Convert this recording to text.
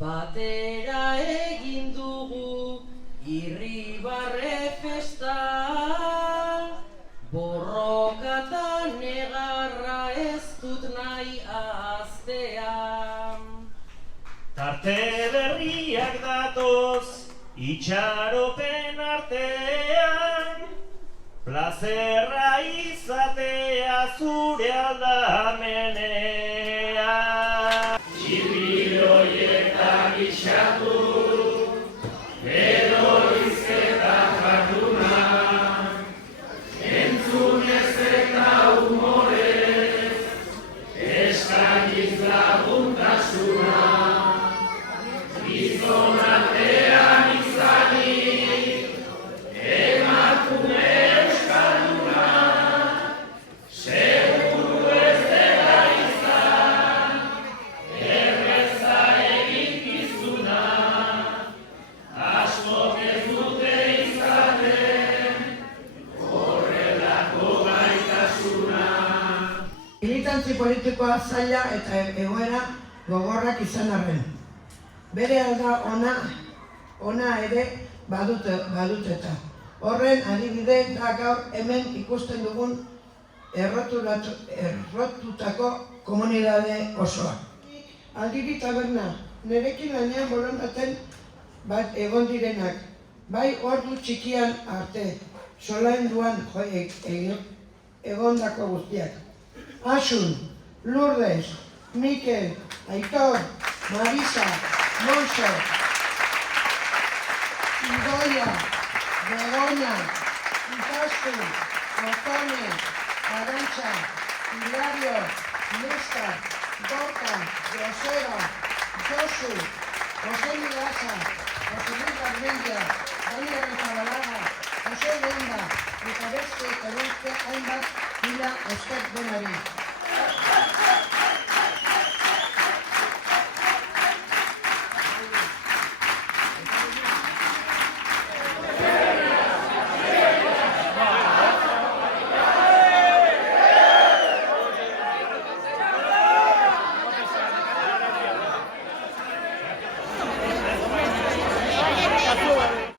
Batera egin dugu irribarre festa, borrokata negarra ez dut nahi aztea. Tarte berriak datoz itxaropen artean, plazerra izatea zure aldamenean. Txipiroietak itxatu, edo izketa jarduna, entzunez eta humorez, eskainiz laguntasuna, gizon artean izanik, emakume euskalduna, seguru ez dela izan, erreza eginkizuna, askok ez dute izaten, horrelako gaitasuna. Militantzi politikoa zaila eta egoera gogorrak izan arren. Bere alda ona ere baduteta. Horren adibide da gaur hemen ikusten dugun errotutako komunidade osoa. Aldiri taberna, nerekin lanean borondaten bat egon direnak, bai ordu txikian arte, solainduan egondako guztiak. Asun, Lourdes, Mikel, Aitor, Marisa, Moncho, Idoia, Begoña, Ikastu, Otone, Arantxa, Hilario, Nesta, Gorka, Joseba, Josu, José Milasa, José Luis Garmendia, Daniel Rizabalaga, José Lenda, eta beste hainbat mila esker denari.